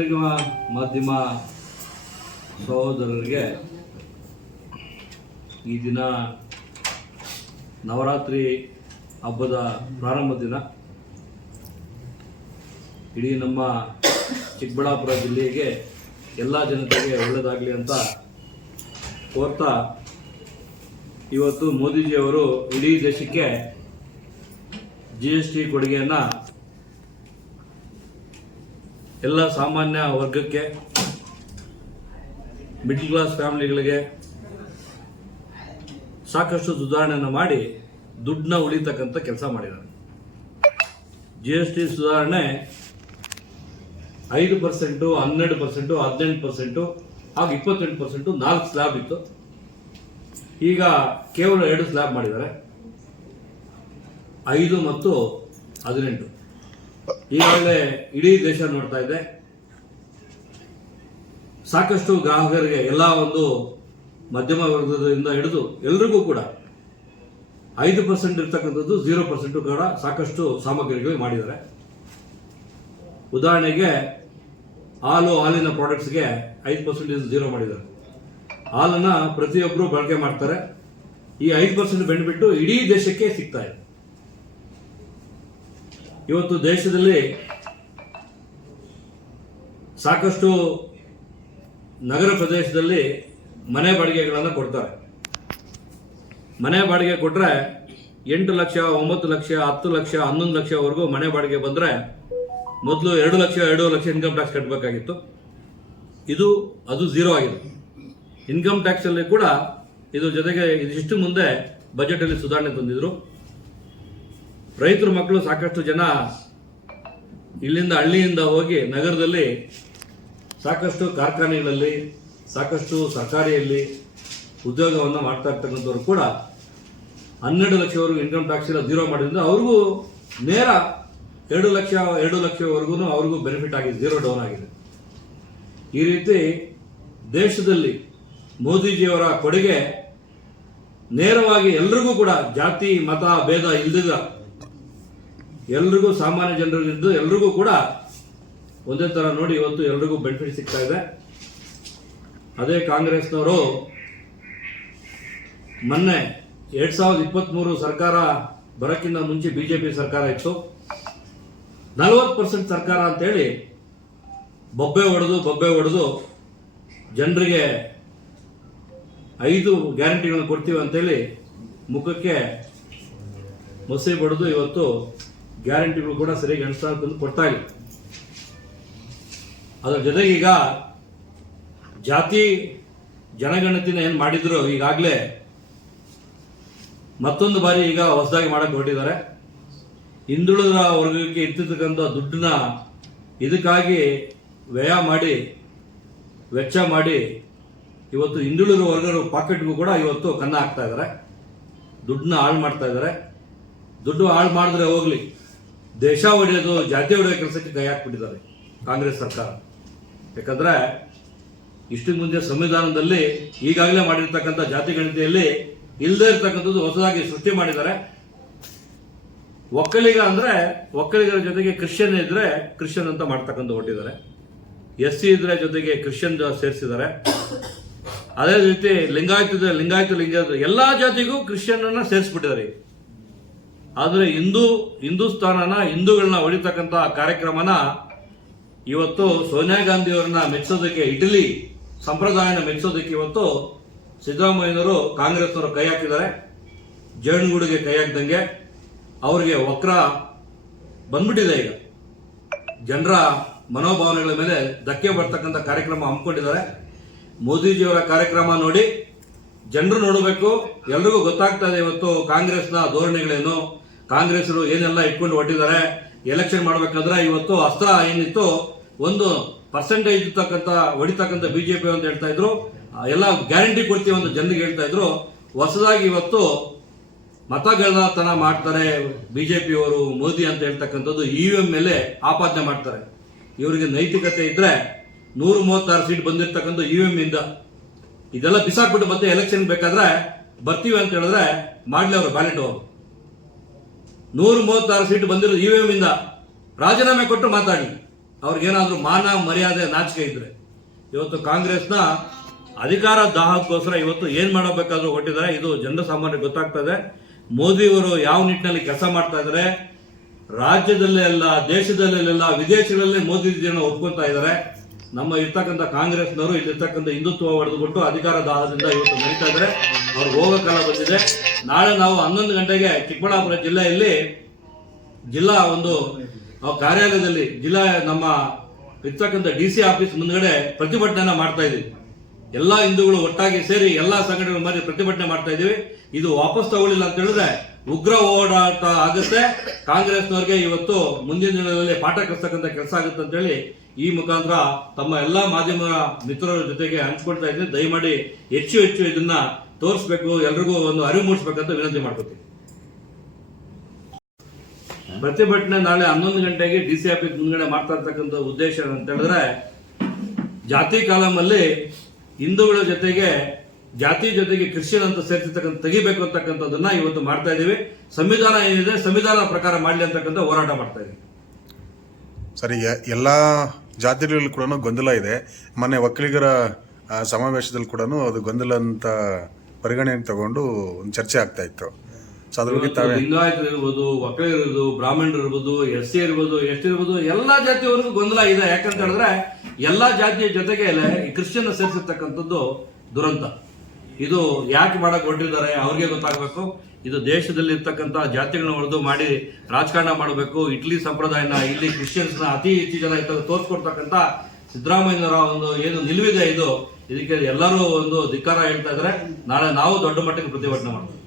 ಪತ್ರಿಕಾ ಮಾಧ್ಯಮ ಸಹೋದರರಿಗೆ ಈ ದಿನ ನವರಾತ್ರಿ ಹಬ್ಬದ ಪ್ರಾರಂಭ ದಿನ. ಇಡೀ ನಮ್ಮ ಚಿಕ್ಕಬಳ್ಳಾಪುರ ಜಿಲ್ಲೆಗೆ ಎಲ್ಲ ಜನತೆಗೆ ಒಳ್ಳೆಯದಾಗಲಿ ಅಂತ ಕೋರ್ತಾ, ಇವತ್ತು ಮೋದಿಜಿಯವರು ಇಡೀ ದೇಶಕ್ಕೆ GST ಕೊಡುಗೆಯನ್ನು ಎಲ್ಲ ಸಾಮಾನ್ಯ ವರ್ಗಕ್ಕೆ, ಮಿಡ್ಲ್ ಕ್ಲಾಸ್ ಫ್ಯಾಮಿಲಿಗಳಿಗೆ ಸಾಕಷ್ಟು ಸುಧಾರಣೆಯನ್ನು ಮಾಡಿ ದುಡ್ಡನ್ನ ಉಳಿತಕ್ಕಂಥ ಕೆಲಸ ಮಾಡಿದ್ದಾರೆ. GST ಸುಧಾರಣೆ 5%, 12%, 18% ಹಾಗೂ 28%, 4 ಸ್ಲ್ಯಾಬ್ ಇತ್ತು. ಈಗ ಕೇವಲ 2 ಸ್ಲ್ಯಾಬ್ ಮಾಡಿದ್ದಾರೆ, 5 ಮತ್ತು 18. ಈಗಾಗಲೇ ಇಡೀ ದೇಶ ನೋಡ್ತಾ ಇದೆ. ಸಾಕಷ್ಟು ಗ್ರಾಹಕರಿಗೆ, ಎಲ್ಲ ಒಂದು ಮಧ್ಯಮ ವರ್ಗದಿಂದ ಹಿಡಿದು ಎಲ್ರಿಗೂ ಕೂಡ 5% ಇರ್ತಕ್ಕಂಥದ್ದು 0% ಕೂಡ ಸಾಕಷ್ಟು ಸಾಮಗ್ರಿಗಳು ಮಾಡಿದ್ದಾರೆ. ಉದಾಹರಣೆಗೆ ಹಾಲಿನ ಪ್ರಾಡಕ್ಟ್ಸ್ಗೆ 5% 0 ಮಾಡಿದ್ದಾರೆ. ಹಾಲನ್ನು ಪ್ರತಿಯೊಬ್ಬರು ಬಳಕೆ ಮಾಡ್ತಾರೆ. ಈ 5% ಬೆನಿಫಿಟ್ ಇಡೀ ದೇಶಕ್ಕೆ ಸಿಗ್ತಾ ಇದೆ. ಇವತ್ತು ದೇಶದಲ್ಲಿ ಸಾಕಷ್ಟು ನಗರ ಪ್ರದೇಶದಲ್ಲಿ ಮನೆ ಬಾಡಿಗೆಗಳನ್ನು ಕೊಡ್ತಾರೆ. ಮನೆ ಬಾಡಿಗೆ ಕೊಟ್ಟರೆ 8 ಲಕ್ಷ, 9 ಲಕ್ಷ, 10 ಲಕ್ಷ, 11 ಲಕ್ಷವರೆಗೂ ಮನೆ ಬಾಡಿಗೆ ಬಂದರೆ ಮೊದಲು 2 ಲಕ್ಷ, 2 ಲಕ್ಷ ಇನ್ಕಮ್ ಟ್ಯಾಕ್ಸ್ ಕಟ್ಟಬೇಕಾಗಿತ್ತು. ಅದು 0 ಆಗಿದೆ. ಇನ್ಕಮ್ ಟ್ಯಾಕ್ಸಲ್ಲಿ ಕೂಡ ಇದು ಜೊತೆಗೆ ಇದಿಷ್ಟು ಮುಂದೆ ಬಜೆಟಲ್ಲಿ ಸುಧಾರಣೆ ತಂದಿದ್ರು. ರೈತರ ಮಕ್ಕಳು ಸಾಕಷ್ಟು ಜನ ಇಲ್ಲಿಂದ ಹಳ್ಳಿಯಿಂದ ಹೋಗಿ ನಗರದಲ್ಲಿ ಸಾಕಷ್ಟು ಕಾರ್ಖಾನೆಗಳಲ್ಲಿ, ಸಾಕಷ್ಟು ಸರ್ಕಾರಿಯಲ್ಲಿ ಉದ್ಯೋಗವನ್ನು ಮಾಡ್ತಾ ಇರ್ತಕ್ಕಂಥವ್ರು ಕೂಡ 12 ಲಕ್ಷವರೆಗೂ ಇನ್ಕಮ್ ಟ್ಯಾಕ್ಸ್ ಎಲ್ಲ 0 ಮಾಡಿದ್ರಿಂದ ಅವ್ರಿಗೂ ನೇರ 2 ಲಕ್ಷವರೆಗೂ ಅವ್ರಿಗೂ ಬೆನಿಫಿಟ್ ಆಗಿದೆ, 0 ಡೌನ್ ಆಗಿದೆ. ಈ ರೀತಿ ದೇಶದಲ್ಲಿ ಮೋದಿಜಿಯವರ ಕೊಡುಗೆ ನೇರವಾಗಿ ಎಲ್ರಿಗೂ ಕೂಡ ಜಾತಿ ಮತ ಭೇದ ಇಲ್ದಿದ್ದ ಎಲ್ರಿಗೂ, ಸಾಮಾನ್ಯ ಜನರಿದ್ದು ಎಲ್ರಿಗೂ ಕೂಡ ಒಂದೇ ತರ ನೋಡಿ ಇವತ್ತು ಎಲ್ರಿಗೂ ಬೆನಿಫಿಟ್ ಸಿಗ್ತಾ ಇದೆ. ಅದೇ ಕಾಂಗ್ರೆಸ್ನವರು ಮೊನ್ನೆ 2023 ಸರ್ಕಾರ ಬರಕ್ಕಿಂತ ಮುಂಚೆ ಬಿಜೆಪಿ ಸರ್ಕಾರ ಇತ್ತು. 40% ಸರ್ಕಾರ ಅಂತೇಳಿ ಬೊಬ್ಬೆ ಹೊಡೆದು ಜನರಿಗೆ 5 ಗ್ಯಾರಂಟಿಗಳನ್ನು ಕೊಡ್ತೀವಿ ಅಂತೇಳಿ ಮುಖಕ್ಕೆ ಮೊಸೆ ಬಡಿದು ಇವತ್ತು ಗ್ಯಾರಂಟಿಗಳು ಕೂಡ ಸರಿಯಾಗಿ ಅನುಷ್ಠಾನ ಕೊಡ್ತಾ ಇಲ್ಲ. ಅದರ ಜೊತೆಗೆ ಈಗ ಜಾತಿ ಜನಗಣತಿನ ಏನು ಮಾಡಿದ್ರು ಈಗಾಗಲೇ ಮತ್ತೊಂದು ಬಾರಿ ಈಗ ಹೊಸದಾಗಿ ಮಾಡಕ್ಕೆ ಹೊರಟಿದ್ದಾರೆ. ಹಿಂದುಳಿದ ವರ್ಗಕ್ಕೆ ಇಟ್ಟಿರ್ತಕ್ಕಂಥ ದುಡ್ಡನ್ನ ಇದಕ್ಕಾಗಿ ವೆಚ್ಚ ಮಾಡಿ ಇವತ್ತು ಹಿಂದುಳಿದ ವರ್ಗದ ಪಾಕೆಟ್ಗೂ ಕೂಡ ಇವತ್ತು ಕನ್ನ ಹಾಕ್ತಾ ಇದ್ದಾರೆ. ದುಡ್ಡನ್ನ ಹಾಳು ಮಾಡ್ತಾ ಇದ್ದಾರೆ. ದುಡ್ಡು ಹಾಳು ಮಾಡಿದ್ರೆ ಹೋಗ್ಲಿ, ದೇಶ ಹೊಡೆಯೋದು, ಜಾತಿ ಹೊಡೆಯೋ ಕೆಲಸಕ್ಕೆ ಕೈ ಹಾಕ್ಬಿಟ್ಟಿದ್ದಾರೆ ಕಾಂಗ್ರೆಸ್ ಸರ್ಕಾರ. ಯಾಕಂದ್ರೆ ಇಷ್ಟು ಮುಂದೆ ಸಂವಿಧಾನದಲ್ಲಿ ಈಗಾಗಲೇ ಮಾಡಿರ್ತಕ್ಕಂಥ ಜಾತಿ ಗಣತಿಯಲ್ಲಿ ಇಲ್ಲದೆ ಇರ್ತಕ್ಕಂಥದ್ದು ಹೊಸದಾಗಿ ಸೃಷ್ಟಿ ಮಾಡಿದ್ದಾರೆ. ಒಕ್ಕಲಿಗರ ಜೊತೆಗೆ ಕ್ರಿಶ್ಚಿಯನ್ ಇದ್ರೆ ಕ್ರಿಶ್ಚಿಯನ್ ಅಂತ ಮಾಡ್ತಕ್ಕಂಥ ಹೊಟ್ಟಿದ್ದಾರೆ. SC ಇದ್ರೆ ಜೊತೆಗೆ ಕ್ರಿಶ್ಚಿಯನ್ ಸೇರಿಸಿದ್ದಾರೆ. ಅದೇ ರೀತಿ ಲಿಂಗಾಯತ ಎಲ್ಲಾ ಜಾತಿಗೂ ಕ್ರಿಶ್ಚಿಯನ್ ಅನ್ನ ಸೇರಿಸ್ಬಿಟ್ಟಿದ್ದಾರೆ. ಆದರೆ ಹಿಂದೂಗಳನ್ನ ಹೊಡಿತಕ್ಕಂಥ ಕಾರ್ಯಕ್ರಮನ ಇವತ್ತು ಸೋನಿಯಾ ಗಾಂಧಿ ಅವರನ್ನ ಮೆಚ್ಚೋದಕ್ಕೆ, ಇಟಲಿ ಸಂಪ್ರದಾಯನ ಮೆಚ್ಚೋದಕ್ಕೆ ಇವತ್ತು ಸಿದ್ದರಾಮಯ್ಯನವರು, ಕಾಂಗ್ರೆಸ್ನವರು ಕೈ ಹಾಕಿದ್ದಾರೆ. ಜೇನುಗೂಡಿಗೆ ಕೈ ಹಾಕ್ದಂಗೆ ಅವರಿಗೆ ವಕ್ರ ಬಂದ್ಬಿಟ್ಟಿದೆ. ಈಗ ಜನರ ಮನೋಭಾವನೆಗಳ ಮೇಲೆ ಧಕ್ಕೆ ಬರ್ತಕ್ಕಂಥ ಕಾರ್ಯಕ್ರಮ ಹಮ್ಮಿಕೊಂಡಿದ್ದಾರೆ. ಮೋದಿಜಿಯವರ ಕಾರ್ಯಕ್ರಮ ನೋಡಿ ಜನರು ನೋಡಬೇಕು. ಎಲ್ರಿಗೂ ಗೊತ್ತಾಗ್ತಾ ಇದೆ ಇವತ್ತು ಕಾಂಗ್ರೆಸ್ನ ಧೋರಣೆಗಳೇನು, ಕಾಂಗ್ರೆಸ್ರು ಏನೆಲ್ಲ ಇಟ್ಕೊಂಡು ಹೊಟ್ಟಿದ್ದಾರೆ. ಎಲೆಕ್ಷನ್ ಮಾಡ್ಬೇಕಾದ್ರೆ ಇವತ್ತು ಅಸ್ತ್ರ ಏನಿತ್ತು, 1% ಹೊಡಿತಕ್ಕಂಥ ಬಿಜೆಪಿ ಅಂತ ಹೇಳ್ತಾ ಇದ್ರು. ಎಲ್ಲ ಗ್ಯಾರಂಟಿ ಕೊಡ್ತೀವಿ ಅಂತ ಜನರಿಗೆ ಹೇಳ್ತಾ ಇದ್ರು. ಹೊಸದಾಗಿ ಇವತ್ತು ಮತಗಳ್ಳತನ ಮಾಡ್ತಾರೆ ಬಿಜೆಪಿಯವರು, ಮೋದಿ ಅಂತ ಹೇಳ್ತಕ್ಕಂಥದ್ದು EVM ಮೇಲೆ ಆಪಾದನೆ ಮಾಡ್ತಾರೆ. ಇವರಿಗೆ ನೈತಿಕತೆ ಇದ್ರೆ 136 ಸೀಟ್ ಬಂದಿರತಕ್ಕಂಥ EVM ಇಂದ ಇದೆಲ್ಲ ಬಿಸಾಕ್ಬಿಟ್ಟು ಮತ್ತೆ ಎಲೆಕ್ಷನ್ ಬೇಕಾದ್ರೆ ಬರ್ತೀವಿ ಅಂತ ಹೇಳಿದ್ರೆ ಮಾಡ್ಲಿ ಅವರು ಬ್ಯಾಲೆಟ್. 136 ಸೀಟ್ ಬಂದಿರೋ EVM ಇಂದ ರಾಜೀನಾಮೆ ಕೊಟ್ಟು ಮಾತಾಡಿ. ಅವ್ರಿಗೇನಾದ್ರೂ ಮಾನ ಮರ್ಯಾದೆ ನಾಚಿಕೆ ಇದ್ರೆ, ಇವತ್ತು ಕಾಂಗ್ರೆಸ್ನ ಅಧಿಕಾರ ದಾಹಕ್ಕೋಸ್ಕರ ಇವತ್ತು ಏನ್ ಮಾಡಬೇಕಾದ್ರೂ ಹೊಟ್ಟಿದ್ದಾರೆ. ಇದು ಜನರ ಸಾಮಾನ್ಯರಿಗೆ ಗೊತ್ತಾಗ್ತದೆ. ಮೋದಿಯವರು ಯಾವ ನಿಟ್ಟಿನಲ್ಲಿ ಕೆಲಸ ಮಾಡ್ತಾ ಇದ್ದಾರೆ, ರಾಜ್ಯದಲ್ಲೇ ಅಲ್ಲ ದೇಶದಲ್ಲೆಲ್ಲ ವಿದೇಶಗಳಲ್ಲಿ ಮೋದಿಜಿಯನ್ನು ಒಪ್ಕೊಂತಾ ಇದ್ದಾರೆ. ನಮ್ಮ ಇರ್ತಕ್ಕಂಥ ಕಾಂಗ್ರೆಸ್ನವರು ಇಲ್ಲಿರ್ತಕ್ಕಂಥ ಹಿಂದುತ್ವ ಹೊಡೆದುಬಿಟ್ಟು ಅಧಿಕಾರ ದಾಹದಿಂದ ಇವತ್ತು ನಡೀತಾ ಇದ್ದಾರೆ. ಅವ್ರಿಗೆ ಹೋಗೋ ಕಾಲ ಬಂದಿದೆ. ನಾಳೆ ನಾವು 11 ಗಂಟೆಗೆ ಚಿಕ್ಕಬಳ್ಳಾಪುರ ಜಿಲ್ಲೆಯಲ್ಲಿ ಜಿಲ್ಲಾ ಒಂದು ಕಾರ್ಯಾಲಯದಲ್ಲಿ ಜಿಲ್ಲಾ ನಮ್ಮ ಇರ್ತಕ್ಕಂಥ DC ಆಫೀಸ್ ಮುಂದ್ಗಡೆ ಪ್ರತಿಭಟನೆ ಮಾಡ್ತಾ ಇದೀವಿ. ಎಲ್ಲಾ ಹಿಂದೂಗಳು ಒಟ್ಟಾಗಿ ಸೇರಿ ಎಲ್ಲಾ ಸಂಘಟನೆಗಳ ಮೇಲೆ ಪ್ರತಿಭಟನೆ ಮಾಡ್ತಾ ಇದೀವಿ. ಇದು ವಾಪಸ್ ತಗೊಳ್ಳಿಲ್ಲ ಅಂತ ಹೇಳಿದ್ರೆ ಉಗ್ರ ಹೋರಾಟ ಆಗುತ್ತೆ. ಕಾಂಗ್ರೆಸ್ನವ್ರಿಗೆ ಇವತ್ತು ಮುಂದಿನ ದಿನಗಳಲ್ಲಿ ಪಾಠ ಕಲಿಸ್ತಕ್ಕಂಥ ಕೆಲಸ ಆಗುತ್ತೆ ಅಂತ ಹೇಳಿ ಈ ಮುಖಾಂತರ ತಮ್ಮ ಎಲ್ಲಾ ಮಾಧ್ಯಮ ಮಿತ್ರರ ಜೊತೆಗೆ ಹಂಚ್ಕೊಳ್ತಾ ಇದ್ದೀನಿ. ದಯಮಾಡಿ ಹೆಚ್ಚು ಹೆಚ್ಚು ಇದನ್ನ ತೋರಿಸ್ಬೇಕು, ಎಲ್ರಿಗೂ ಒಂದು ಅರಿವು ಮೂಡಿಸ್ಬೇಕಂತ ವಿನಂತಿ ಮಾಡ್ಕೊತೀನಿ. ಪ್ರತಿಭಟನೆ ನಾಳೆ 11 ಗಂಟೆಗೆ DC ಆಫೀಸ್ ಮುಂದ್ಗಡೆ ಮಾಡ್ತಾ ಇರ್ತಕ್ಕಂಥ ಉದ್ದೇಶ ಅಂತ ಹೇಳಿದ್ರೆ, ಜಾತಿ ಕಾಲಮಲ್ಲಿ ಹಿಂದೂಗಳ ಜೊತೆಗೆ ಜಾತಿ ಜೊತೆಗೆ ಕ್ರಿಶ್ಚಿಯನ್ ಅಂತ ಸೇರಿಸಿರ್ತಕ್ಕಂಥ ತೆಗಿಬೇಕು ಅಂತಕ್ಕಂಥದ್ದನ್ನ ಇವತ್ತು ಮಾಡ್ತಾ ಇದೀವಿ. ಸಂವಿಧಾನ ಏನಿದೆ ಸಂವಿಧಾನ ಪ್ರಕಾರ ಮಾಡಲಿ ಅಂತಕ್ಕಂಥ ಹೋರಾಟ ಮಾಡ್ತಾ ಇದೀವಿ. ಸರಿ, ಎಲ್ಲಾ ಜಾತಿಗಳಲ್ಲಿ ಕೂಡ ಗೊಂದಲ ಇದೆ. ಮೊನ್ನೆ ಒಕ್ಕಲಿಗರ ಸಮಾವೇಶದಲ್ಲಿ ಕೂಡ ಅದು ಗೊಂದಲ ಅಂತ ಪರಿಗಣನೆಗೆ ತಗೊಂಡು ಒಂದು ಚರ್ಚೆ ಆಗ್ತಾ ಇತ್ತು. ಲಿಂಗಾಯತರು ಇರ್ಬೋದು, ಒಕ್ಕಲಿಗರು ಇರ್ಬೋದು, ಬ್ರಾಹ್ಮಣರು ಇರ್ಬೋದು, SC ಇರ್ಬೋದು, ST ಇರ್ಬೋದು, ಎಲ್ಲಾ ಜಾತಿಯವರೆಗೂ ಗೊಂದಲ ಇದೆ. ಯಾಕಂತ ಹೇಳಿದ್ರೆ ಎಲ್ಲಾ ಜಾತಿಯ ಜೊತೆಗೆ ಈ ಕ್ರಿಶ್ಚಿಯನ್ ಸೇರಿಸಿರ್ತಕ್ಕಂಥದ್ದು ದುರಂತ. ಇದು ಯಾಕೆ ಮಾಡಕ್ ಹೊರಟಿದ್ದಾರೆ ಅವ್ರಿಗೆ ಗೊತ್ತಾಗಬೇಕು. ಇದು ದೇಶದಲ್ಲಿ ಇರ್ತಕ್ಕಂಥ ಜಾತಿಗಳನ್ನ ಹೊಡೆದು ಮಾಡಿ ರಾಜಕಾರಣ ಮಾಡಬೇಕು. ಇಟ್ಲಿ ಸಂಪ್ರದಾಯನ ಇಲ್ಲಿ ಕ್ರಿಶ್ಚಿಯನ್ಸ್ನ ಅತಿ ಹೆಚ್ಚು ಜನ ತೋರಿಸ್ಕೊಡ್ತಕ್ಕಂಥ ಸಿದ್ದರಾಮಯ್ಯನವರ ಒಂದು ಏನು ನಿಲುವಿದೆ ಇದಕ್ಕೆ ಎಲ್ಲರೂ ಒಂದು ಧಿಕ್ಕಾರ ಹೇಳ್ತಾ ಇದ್ದಾರೆ. ನಾಳೆ ನಾವು ದೊಡ್ಡ ಮಟ್ಟಕ್ಕೆ ಪ್ರತಿಭಟನೆ ಮಾಡ್ತೀವಿ.